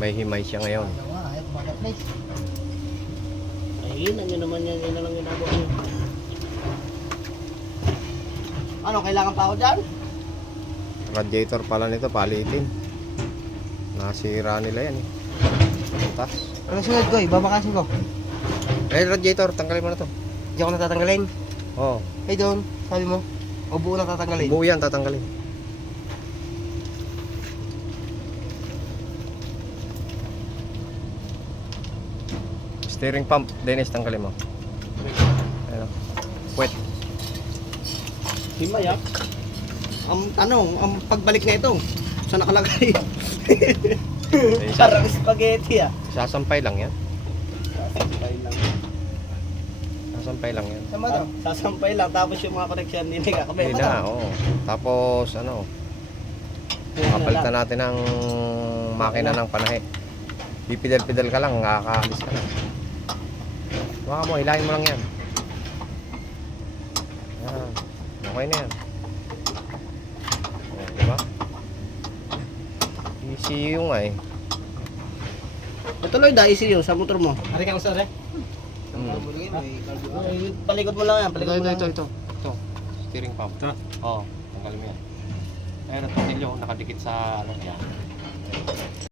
may himay siya ngayon. Ayaw kumagat please. Ay, yun naman yan. Yun na lang ginagawa niyo. Ano, kailangan pa ako dyan? Radiator pala nito, palitin. Nasira nila yan eh. Butas. Ano sunod ko? Babakasin ko. Eh, radiator, tanggalin mo na to. Hindi ako natatanggalin. Oo. Hey doon, sabi mo. O buo na tatanggalin. Buo yan, tatanggalin. Steering pump, Dennis, tanggalin mo. Ayan o. Wet. Himay ah. Ang tanong, ang pagbalik na ito, saan nakalagay? Eh, Parang spaghetti ah. sasampay lang yan. Sasampay lang. Sasampay lang yan. Saan ba ito? Sasampay lang. Tapos yung mga connection hindi kakabit. Hindi na, oo. Tapos, ano, kapalitan natin ng makina ng panahe. Pipidal-pidal ka lang, nakakaalis ka na. Baka mo, hilahin mo lang yan. Yan. Okay na yan. O, diba? ECU nga eh. Natuloy da, ECU sa motor mo. Ari ka sir eh? Palikod mo lang yan. Palikod mo lang. Ito. Steering pump. Ito? Oo, tanggalin mo yan. Ayun, ang tornilyo, nakadikit sa ano yan.